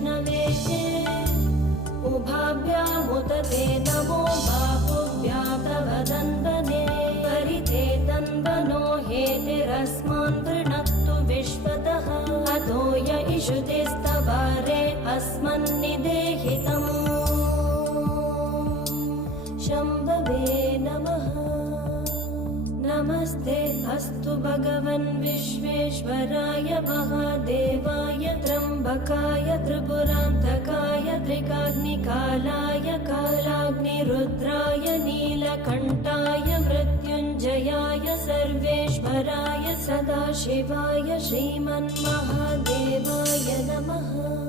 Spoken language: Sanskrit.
विष्णवे उभाभ्यामुत ते नमो बाहुभ्या तव दन्दने परिते दन्दनो हेतिरस्मान् गृणक्तु विश्वतः अतो य इषुतिस्तवारे अस्मन्निदेहितम् शम्भवे नमः। नमस्ते अस्तु भगवन् विश्वेश्वराय महादेवाय त्र्यम्बकाय त्रिपुरान्तकाय त्रिकाग्निकालाय कालाग्निरुद्राय नीलकण्ठाय मृत्युञ्जयाय सर्वेश्वराय सदाशिवाय श्रीमन्महादेवाय नमः।